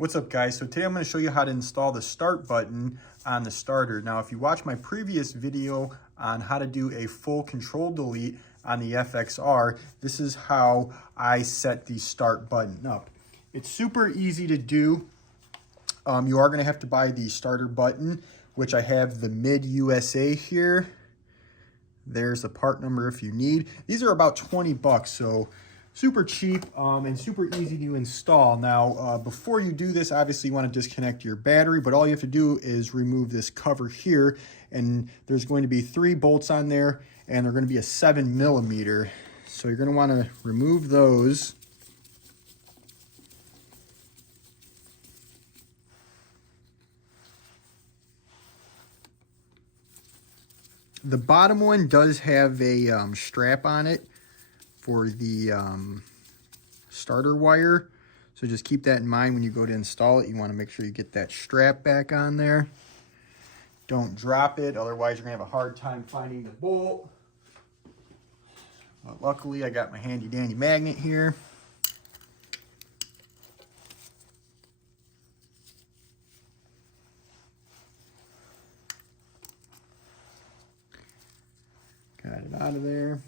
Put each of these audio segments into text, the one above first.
What's up, guys? So today I'm going to show you how to install the start button on the starter. Now, if you watch my previous video on how to do a full control delete on the FXR, this is how I set the start button up. It's super easy to do. You are going to have to buy the starter button, which I have the Mid USA here. There's the part number if you need. These are about 20 bucks, so super cheap and super easy to install. Now, before you do this, obviously you want to disconnect your battery, but all you have to do is remove this cover here, and there's going to be 3 bolts on there, and they're going to be a 7mm. So you're going to want to remove those. The bottom one does have a strap on it for the starter wire. So just keep that in mind when you go to install it. You want to make sure you get that strap back on there. Don't drop it, otherwise you're going to have a hard time finding the bolt. But luckily I got my handy dandy magnet here. Got it out of there.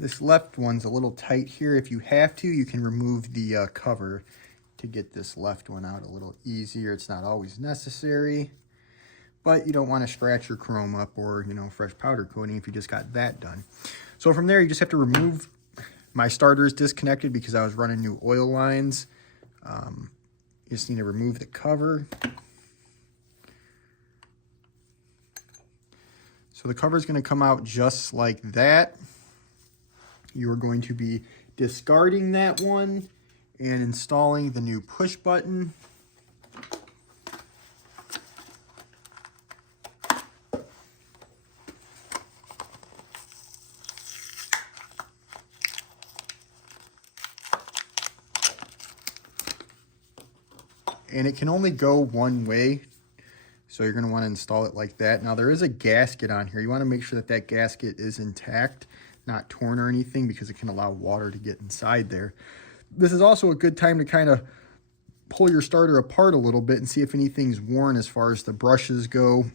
This left one's a little tight here. If you have to, you can remove the cover to get this left one out a little easier. It's not always necessary, but you don't want to scratch your chrome up or, fresh powder coating if you just got that done. So from there, you just have to remove. My starter is disconnected because I was running new oil lines. You just need to remove the cover. So the cover is going to come out just like that. You are going to be discarding that one and installing the new push button. And it can only go one way, so you're going to want to install it like that. Now, there is a gasket on here. You want to make sure that that gasket is intact, not torn or anything, because it can allow water to get inside there. This is also a good time to kind of pull your starter apart a little bit and see if anything's worn as far as the brushes go.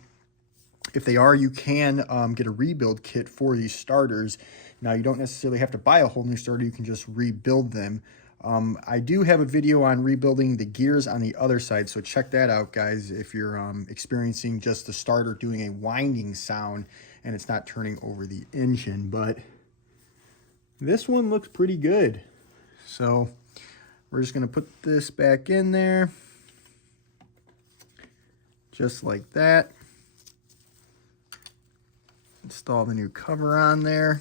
If they are, you can get a rebuild kit for these starters. Now, you don't necessarily have to buy a whole new starter. You can just rebuild them. I do have a video on rebuilding the gears on the other side, so check that out, guys, if you're experiencing just the starter doing a winding sound and it's not turning over the engine. But this one looks pretty good. So we're just going to put this back in there, just like that. Install the new cover on there.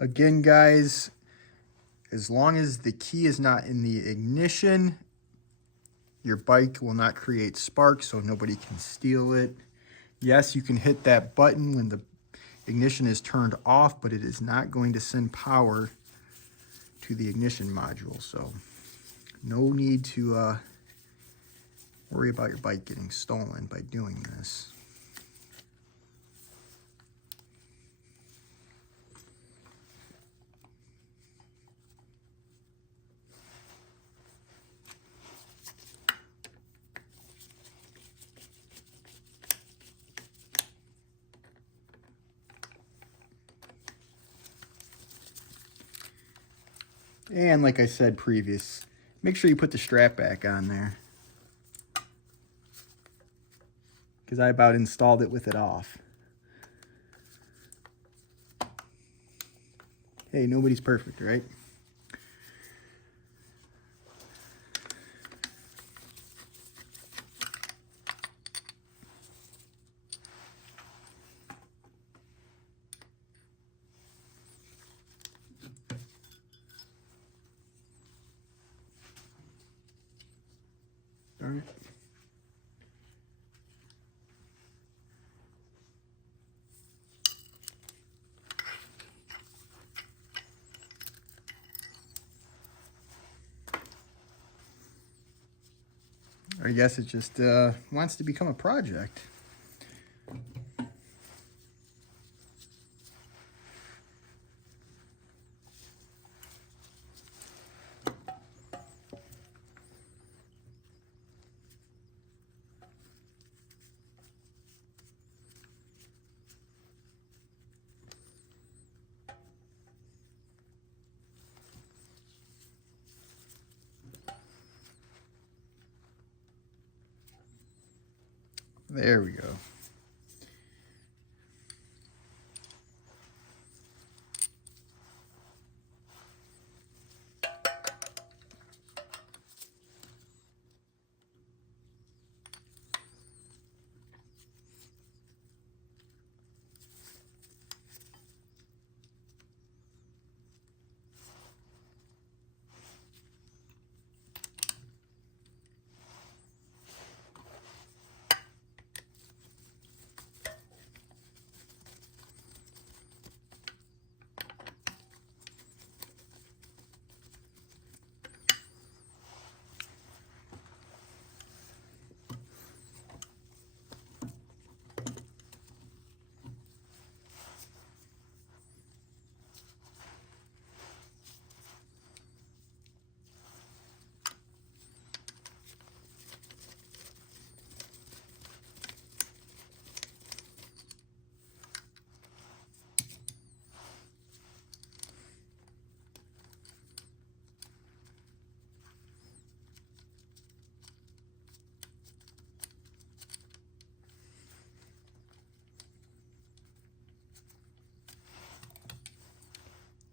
Again, guys, as long as the key is not in the ignition, your bike will not create sparks, so nobody can steal it. Yes, you can hit that button when the ignition is turned off, but it is not going to send power to the ignition module. So no need to worry about your bike getting stolen by doing this. And like I said previous, make sure you put the strap back on there, because I about installed it with it off. Hey, nobody's perfect, right? Darn it. Or I guess it just wants to become a project. There we go.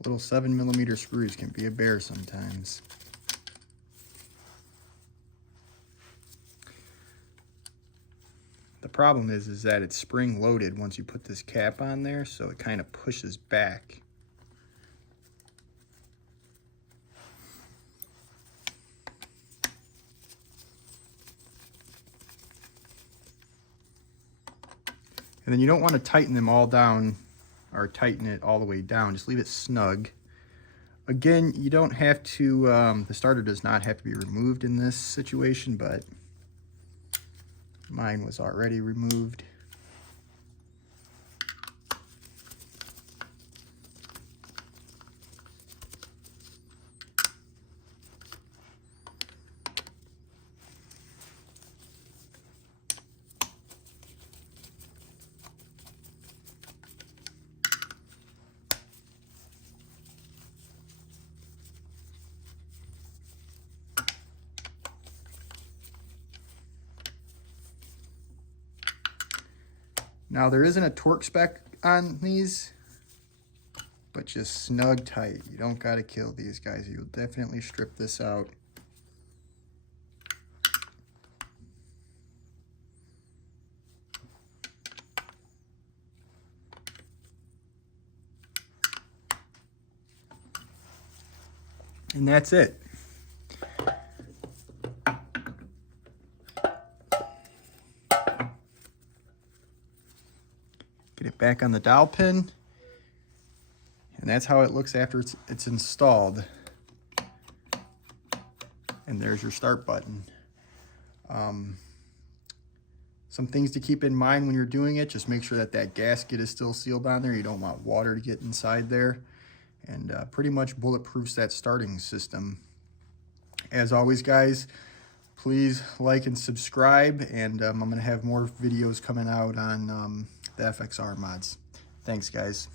Little 7mm screws can be a bear sometimes. The problem is that it's spring loaded once you put this cap on there, so it kind of pushes back. And then you don't want to tighten them all down or tighten it all the way down. Just leave it snug. Again, you don't have to, the starter does not have to be removed in this situation, but mine was already removed. Now there isn't a torque spec on these, but just snug tight. You don't gotta kill these guys. You'll definitely strip this out. And that's it. Get it back on the dowel pin, and that's how it looks after it's installed. And there's your start button. Some things to keep in mind when you're doing it: just make sure that that gasket is still sealed on there. You don't want water to get inside there, and pretty much bulletproofs that starting system. As always, guys, please like and subscribe, and I'm gonna have more videos coming out on the FXR mods. Thanks, guys.